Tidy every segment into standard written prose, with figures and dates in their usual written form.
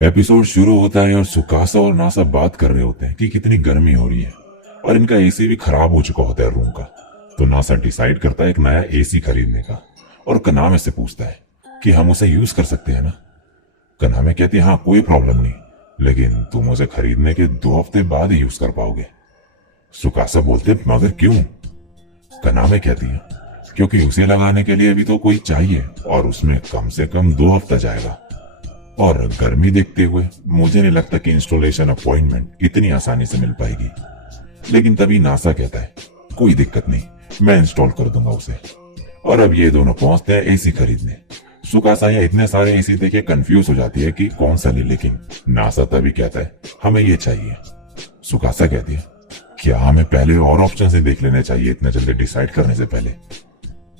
Episode शुरू होता है और सुकासा और नासा बात कर रहे होते हैं कि कितनी गर्मी हो रही है और इनका एसी भी खराब हो चुका होता है रूम का। तो नासा डिसाइड करता है एक नया एसी खरीदने का और कनामे से पूछता है कि हम उसे यूज कर सकते हैं ना। कनामे कहती है हाँ कोई प्रॉब्लम नहीं, लेकिन तुम उसे खरीदने के 2 हफ्ते बाद ही यूज कर पाओगे। सुकासा बोलते मगर क्यों? कनामे कहती है क्योंकि उसे लगाने के लिए भी तो कोई चाहिए और उसमें कम से कम 2 हफ्ता जाएगा, और गर्मी देखते हुए मुझे नहीं लगता कि इंस्टॉलेशन अपॉइंटमेंट इतनी आसानी से मिल पाएगी। लेकिन तभी नासा कहता है कोई दिक्कत नहीं, मैं इंस्टॉल कर दूंगा उसे। और अब ये दोनों पहुंचते हैं एसी खरीदने। सुकासा ये इतने सारे एसी देखे कंफ्यूज हो जाती है कि कौन सा ले, लेकिन नासा तभी कहता है हमें ये चाहिए। सुकासा कहती है क्या हमें पहले और ऑप्शन से देख लेने चाहिए इतने जल्दी डिसाइड करने से पहले?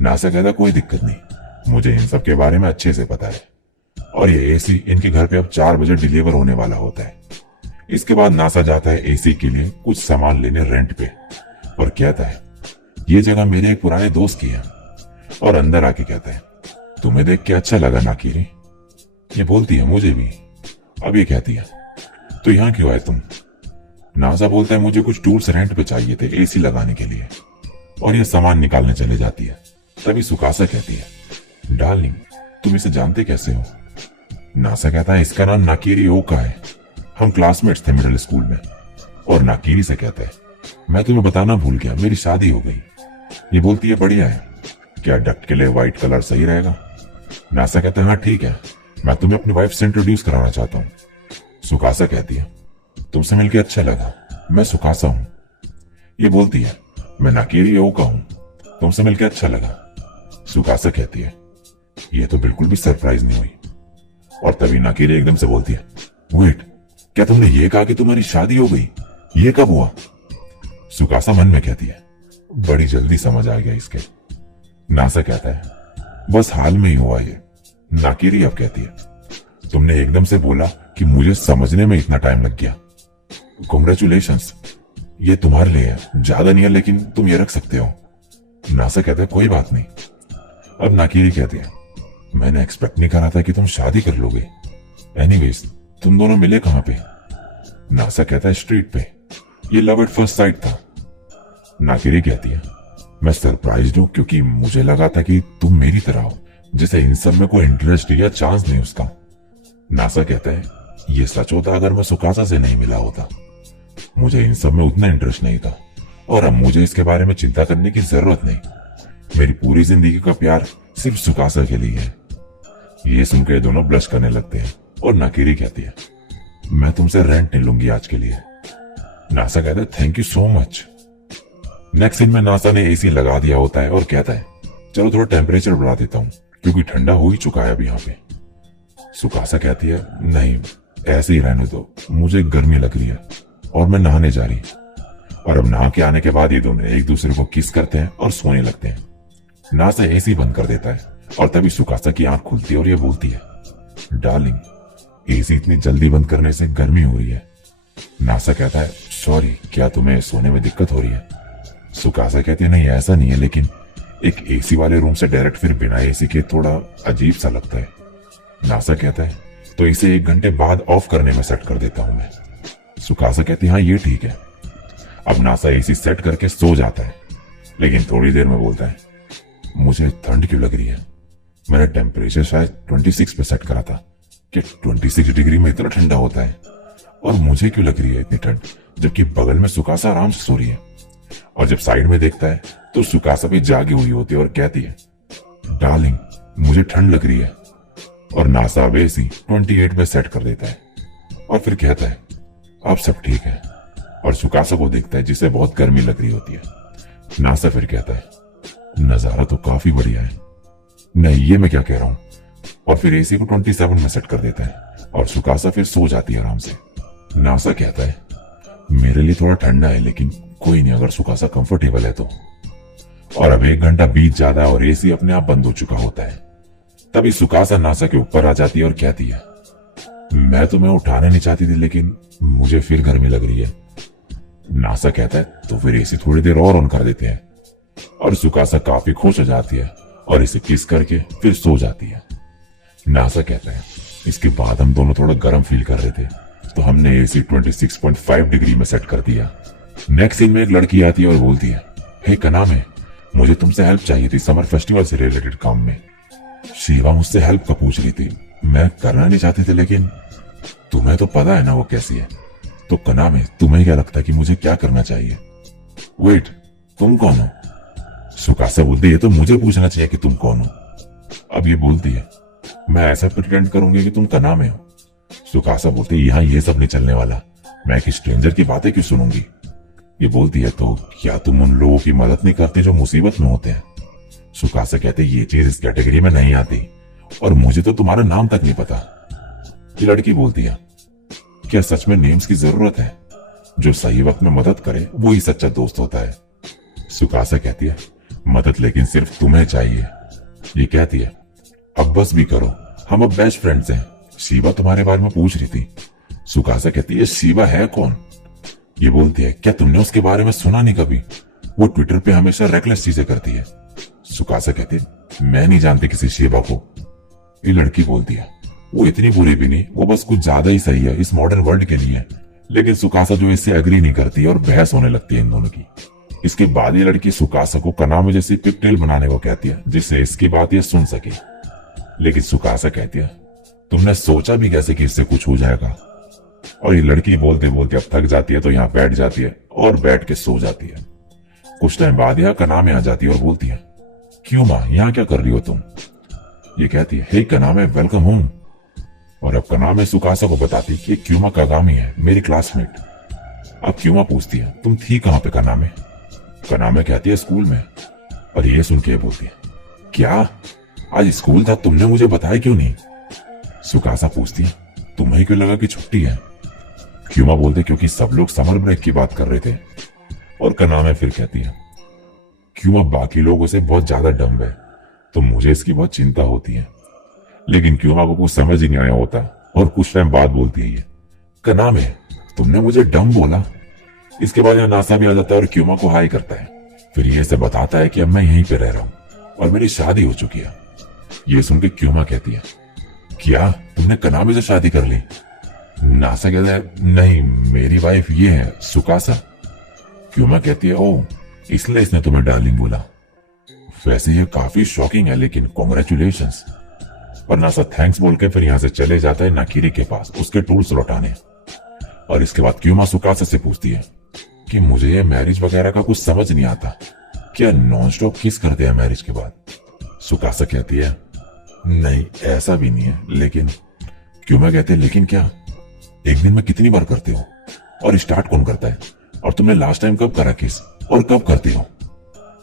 नासा कहता कोई दिक्कत नहीं, मुझे इन सब के बारे में अच्छे से पता है, और ये एसी इनके घर पे अब 4 बजे डिलीवर होने वाला होता है। इसके बाद नासा जाता है एसी के लिए कुछ सामान लेने रेंट पे और कहता है ये जगह मेरे एक पुराने दोस्त की है, और अंदर आके कहता है तुम्हें देख के अच्छा लगा नाकिरी? ये बोलती है मुझे भी। अब ये कहती है तो यहाँ क्यों आए तुम? नासा बोलता है मुझे कुछ टूल्स रेंट पे चाहिए थे एसी लगाने के लिए, और ये सामान निकालने चले जाती है। तभी सुकासा कहती है डार्लिंग तुम इसे जानते कैसे हो? नासा कहता है इसका नाम नाकिरी ओका है, हम क्लासमेट्स थे मिडिल स्कूल में। और नाकिरी से कहता है मैं तुम्हें बताना भूल गया, मेरी शादी हो गई। ये बोलती है बढ़िया है, क्या डक्ट के लिए व्हाइट कलर सही रहेगा? नासा कहता है हाँ ठीक है, मैं तुम्हें अपनी वाइफ से इंट्रोड्यूस कराना चाहता हूँ। सुकासा कहती है तुमसे मिलकर अच्छा लगा, मैं सुकासा हूँ। ये बोलती है मैं नाकिरी ओका हूँ, तुमसे मिलकर अच्छा लगा। सुकासा कहती है ये तो बिल्कुल भी सरप्राइज नहीं हुई। और तभी नाकिरी एकदम से बोलती है वेट, क्या तुमने ये कहा कि तुम्हारी शादी हो गई? ये कब हुआ? सुकासा मन में कहती है बड़ी जल्दी समझ आ गया इसके। नासा कहता है बस हाल में ही हुआ ये। नाकिरी अब कहती है तुमने एकदम से बोला कि मुझे समझने में इतना टाइम लग गया। कॉन्ग्रेचुलेशंस, ये तुम्हारे लिए है, ज्यादा नहीं है लेकिन तुम ये रख सकते हो। नासा कहता है कोई बात नहीं। अब नाकिरी कहती है मैंने एक्सपेक्ट नहीं करा था कि तुम शादी कर लोगे। एनीवेज तुम दोनों मिले कहां पे? नासा कहता है स्ट्रीट पे, ये लव एट फर्स्ट साइट था। नाकिरी कहती है मैं सरप्राइज्ड हूं क्योंकि मुझे लगा था कि तुम मेरी तरह हो जिसे इन सब में कोई इंटरेस्ट या चांस नहीं उसका। नासा कहता है ये सच होता अगर मैं सुकासा से नहीं मिला होता, मुझे इन सब में उतना इंटरेस्ट नहीं था, और अब मुझे इसके बारे में चिंता करने की जरूरत नहीं। मेरी पूरी जिंदगी का प्यार सिर्फ सुकासा के लिए है। ये सुनकर दोनों ब्लश करने लगते हैं और नाकिरी कहती है मैं तुमसे रेंट नहीं लूंगी आज के लिए। नासा कहता है thank you so much. Next scene में नासा ने एसी लगा दिया होता है और कहता है चलो थोड़ा टेम्परेचर बढ़ा देता हूँ क्योंकि ठंडा हो ही चुका है अब यहाँ पे। सुकासा कहती है नहीं ऐसे ही रहने दो, मुझे गर्मी लग रही है और मैं नहाने जा रही। और अब नहा के आने के बाद ये दोनों एक दूसरे को किस करते हैं और सोने लगते हैं। नासा एसी बंद कर देता है और तभी सुकासा की आंख खुलती है और ये बोलती है डार्लिंग एसी इतनी जल्दी बंद करने से गर्मी हो रही है। नासा कहता है सॉरी, क्या तुम्हें सोने में दिक्कत हो रही है? सुकासा कहती है नहीं ऐसा नहीं है, लेकिन एक एसी वाले रूम से डायरेक्ट फिर बिना एसी के थोड़ा अजीब सा लगता है। नासा कहता है तो इसे 1 घंटे बाद ऑफ करने में सेट कर देता हूं मैं। सुकासा कहती है हाँ ये ठीक है। अब नासा एसी सेट करके सो जाता है, लेकिन थोड़ी देर में बोलता है मुझे ठंड क्यों लग रही है? मैंने टेम्परेचर शायद 26 पे सेट करा था, कि 26 डिग्री में इतना ठंडा होता है, और मुझे क्यों लग रही है इतनी ठंड जबकि बगल में सुकासा आराम से सो रही है। और जब साइड में देखता है तो सुकासा भी जागी हुई होती है और कहती है डार्लिंग मुझे ठंड लग रही है। और नासा अब एसी 28 पे सेट कर देता है और फिर कहता है अब सब ठीक है, और सुकासा को देखता है जिसे बहुत गर्मी लग रही होती है। नासा फिर कहता है नजारा तो काफी बढ़िया है। नहीं ये मैं क्या कह रहा हूं, और फिर एसी को 27 में सेट कर देता है और सुकासा फिर सो जाती है आराम से। नासा कहता है मेरे लिए थोड़ा ठंडा है लेकिन कोई नहीं अगर सुकासा कंफर्टेबल है तो। और अब 1 घंटा बीत जाता है और एसी अपने आप बंद हो चुका होता है। तभी सुकासा नासा के ऊपर आ जाती है और कहती है मैं तुम्हें उठाना नहीं चाहती थी लेकिन मुझे फिर गर्मी लग रही है। नासा कहता है तो फिर एसी थोड़ी देर और ऑन कर देते हैं, और सुकासा काफी खुश हो जाती है और इसे किस करके फिर सो जाती है। नासा कहता है इसके बाद हम दोनों थोड़ा गर्म फील कर रहे थे, तो हमने एसी 26.5 डिग्री में सेट कर दिया। नेक्स्ट सीन में एक लड़की आती है और बोलती है, हे कनामे, मुझे तुमसे हेल्प चाहिए थी समर फेस्टिवल से रिलेटेड काम में। शिवा मुझसे हेल्प का पूछ रही थी, मैं करना नहीं चाहती थी, लेकिन तुम्हें तो पता है ना वो कैसी है। तो कनामे, तुम्हें क्या लगता है कि मुझे क्या करना चाहिए? वेट, तुम कौन हो? सुकासा बोलती है, तो मुझे पूछना चाहिए कि तुम कौन हो। अब ये बोलती है, मैं ऐसा प्रिटेंड करूंगी कि तुम कनामे हो। सुकासा बोलती है, यहाँ ये सब नहीं चलने वाला, मैं एक स्ट्रेंजर की बातें क्यों सुनूंगी। ये बोलती है, तो क्या तुम उन लोगों की मदद नहीं करते जो मुसीबत में होते हैं? सुकासा कहते, ये चीज इस कैटेगरी में नहीं आती, और मुझे तो तुम्हारा नाम तक नहीं पता। ये लड़की बोलती है, क्या सच में नेम्स की जरूरत है? जो सही वक्त में मदद करे वो ही सच्चा दोस्त होता है। सुकासा कहती है, मदद लेकिन सिर्फ तुम्हें चाहिए। ये कहती है, अब बस भी करो, हम अब बेस्ट फ्रेंड्स हैं। शिवा तुम्हारे बारे में पूछ रही थी। सुकासा कहती है, शिवा है कौन? ये बोलती है, क्या तुमने उसके बारे में सुना नहीं कभी? वो ट्विटर पे हमेशा रेकलेस चीजें करती है। सुकासा कहती है, मैं नहीं जानती किसी शिवा को। ये लड़की बोलती है, वो इतनी बुरी भी नहीं, वो बस कुछ ज्यादा ही सही है इस मॉडर्न वर्ल्ड के लिए। लेकिन सुकासा जो इससे एग्री नहीं करती और बहस होने लगती है इन दोनों की। इसके बाद ये लड़की सुकासा को कनामे जैसी पिकटेल बनाने को कहती है, जिससे इसकी बात ये सुन सके। लेकिन सुकासा कहती है, तुमने सोचा भी कैसे कि इससे कुछ हो जाएगा? और ये लड़की बोलते बोलते अब थक जाती है, तो यहाँ बैठ जाती है और बैठ के सो जाती है। कुछ टाइम बाद यहाँ कनामे आ जाती है और बोलती है, क्यों माँ, यहाँ क्या कर रही हो तुम? ये कहती है, हे कनामे, वेलकम होम। और अब कनामे सुकासा को बताती कि क्यूमा कागामी है, मेरी क्लासमेट। अब क्यूमा पूछती है, तुम थी कहाँ पे कनामे? कनामे कहती है, स्कूल में। और ये सुन के बोलती है, क्या आज स्कूल था, तुमने मुझे बताया क्यों नहीं? सुकासा पूछती है, तुम्हें क्यों लगा कि छुट्टी है? क्यूमा बोलते, क्योंकि सब लोग समर ब्रेक की बात कर रहे थे। और कनामे फिर कहती है, क्यूमा बाकी लोगों से बहुत ज्यादा डम्ब है, तो मुझे इसकी बहुत चिंता होती है। लेकिन क्यूमा को कुछ समझ ही नहीं आया होता, और कुछ टाइम बाद बोलती है, ये कनामे, तुमने मुझे डम्ब बोला? इसके बाद यहाँ नासा भी आ जाता है और क्यूमा को हाई करता है। फिर ये से बताता है कि अब मैं यहीं पे रह रहा हूँ और मेरी शादी हो चुकी है। ये सुन के क्यूमा कहती है, क्या तुमने कनामे से शादी कर ली? नासा कहता है, नहीं, मेरी वाइफ ये है सुकासा। क्यूमा कहती है, ओह, इसलिए इसने तुम्हें डार्लिंग बोला। वैसे ये काफी शॉकिंग है, लेकिन कॉन्ग्रेचुलेशंस। और नासा थैंक्स बोल के फिर यहाँ से चले जाता है नाकिरी के पास उसके टूल्स लौटाने। और इसके बाद क्यूमा सुकासा से पूछती है कि मुझे ये मैरिज वगैरह का कुछ समझ नहीं आता, क्या नॉन स्टॉप किस करते हैं मैरिज के बाद? सुकासा कहती है, नहीं, ऐसा भी नहीं है, लेकिन क्यूमा कहते हैं, लेकिन क्या? एक दिन में कितनी बार करते हो? और स्टार्ट कौन करता है? और तुमने लास्ट टाइम कब करा किस? और कब करते हो?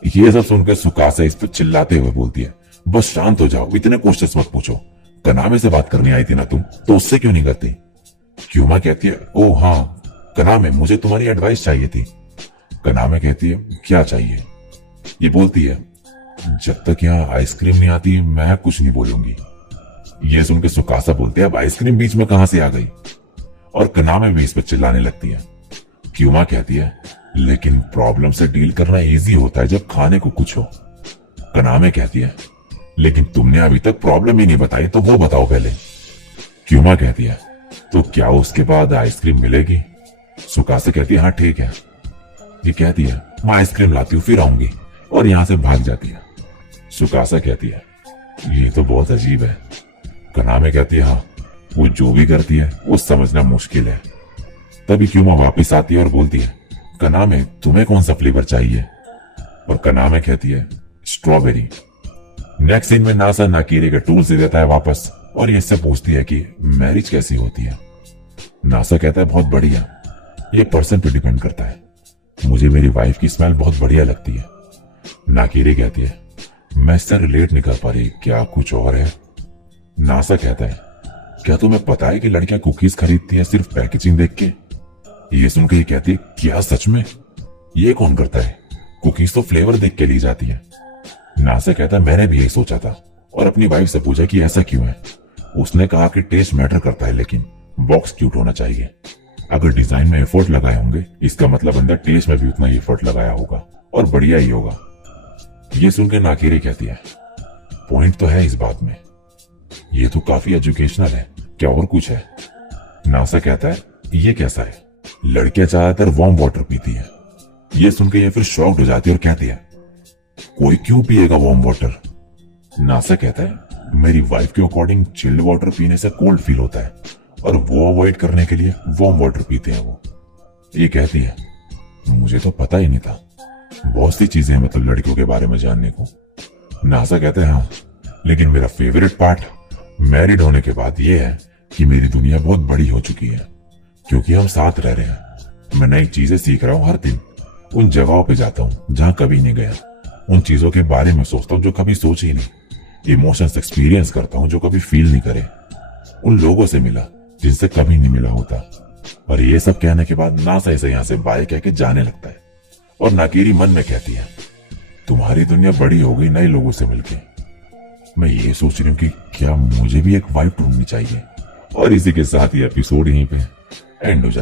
ये सब सुनकर सुकासा इस पर चिल्लाते हुए बोलती है, बस शांत हो जाओ, इतने क्वेश्चंस मत पूछो। कनामे से बात करने आई थी ना तुम, तो उससे क्यों नहीं करती? क्यूमा कहती है, ओह हाँ कनामे, मुझे तुम्हारी एडवाइस चाहिए थी। कनामे कहती है, क्या चाहिए? ये बोलती है, जब तक यहाँ आइसक्रीम नहीं आती मैं कुछ नहीं बोलूंगी। ये सुन के सुकासा बोलते हैं, अब आइसक्रीम बीच में कहां से आ गई? और कनामे भी इस पर चिल्लाने लगती है। क्यूमा कहती है, लेकिन प्रॉब्लम से डील करना इजी होता है जब खाने को कुछ हो। कनामे कहती है, लेकिन तुमने अभी तक प्रॉब्लम ही नहीं बताई, तो वो बताओ पहले। क्यूमा कहती है, तो क्या उसके बाद आइसक्रीम मिलेगी? सुकासा कहती है, हाँ ठीक है। ये कहती है, मैं आइसक्रीम लाती हूँ फिर आऊंगी, और यहां से भाग जाती है। सुकासा कहती है, ये तो बहुत अजीब है। कनामे कहती है, हाँ, वो जो भी करती है वो समझना मुश्किल है। तभी क्यूमा वापस आती है और बोलती है, कनामे, तुम्हें कौन सा फ्लेवर चाहिए? और कनामे कहती है, स्ट्रॉबेरी। नेक्स्ट सीन में नासा नाकीरे के टूल से देता है वापस, और ये इससे पूछती है कि मैरिज कैसी होती है? नासा कहता है, बहुत बढ़िया, ये पर्सन पे डिपेंड करता है। मुझे मेरी वाइफ की स्मेल बहुत बढ़िया लगती है। नाकीरे कहती है, मैं इससे रिलेट नहीं कर पा रही, क्या कुछ और है? नासा कहता है, क्या तुम्हें पता है कि लड़कियां कुकीज खरीदती है सिर्फ पैकेजिंग देख के? ये सुन के ये कहती है, क्या सच में? ये कौन करता है? कुकीज तो फ्लेवर देख के ली जाती है। नासा कहता है, मैंने भी यही सोचा था, और अपनी वाइफ से पूछा कि ऐसा क्यों है। उसने कहा कि टेस्ट मैटर करता है, लेकिन बॉक्स क्यूट होना चाहिए। अगर डिजाइन में एफर्ट लगाए होंगे, इसका मतलब अंदर टेस्ट में भी उतना ही एफर्ट लगाया होगा, और बढ़िया ही होगा। ये सुनकर नाकीरे कहती है, पॉइंट तो है इस बात में, ये तो काफी एजुकेशनल है, क्या और कुछ है? नासा कहता है ये कैसा है? लड़कियां ज्यादातर वार्म वाटर पीती हैं। ये सुन के ये फिर शॉक्ड हो जाती है और कहती है कोई क्यों पिएगा वार्म वाटर? नासा कहता है मेरी वाइफ के अकॉर्डिंग चिल्ड वाटर पीने से कोल्ड फील होता है और वो अवॉइड करने के लिए वार्म वाटर पीते हैं वो। ये कहती है मुझे तो पता ही नहीं था, बहुत सी चीजें हैं मतलब लड़कियों के बारे में जानने को। नासा कहते हैं हाँ, लेकिन मेरा फेवरेट पार्ट मैरिड होने के बाद ये है कि मेरी दुनिया बहुत बड़ी हो चुकी है क्योंकि हम साथ रह रहे हैं। मैं नई चीजें सीख रहा हूँ हर दिन, उन जगहों पे जाता हूँ जहाँ कभी नहीं गया, उन चीजों के बारे में सोचता हूँ जो कभी सोची ही नहीं, इमोशंस एक्सपीरियंस करता हूँ जो कभी फील नहीं करे, उन लोगों से मिला जिनसे कभी नहीं मिला होता। और ये सब कहने के बाद नासा से यहाँ से बाय कह के जाने लगता है और नाकीरी मन में कहती है तुम्हारी दुनिया बड़ी हो गई नए लोगों से मिलके। मैं ये सोच रही हूँ कि क्या मुझे भी एक वाइफ ढूंढनी चाहिए। और इसी के साथ ही एपिसोड यहीं पे एंड हो जाता है।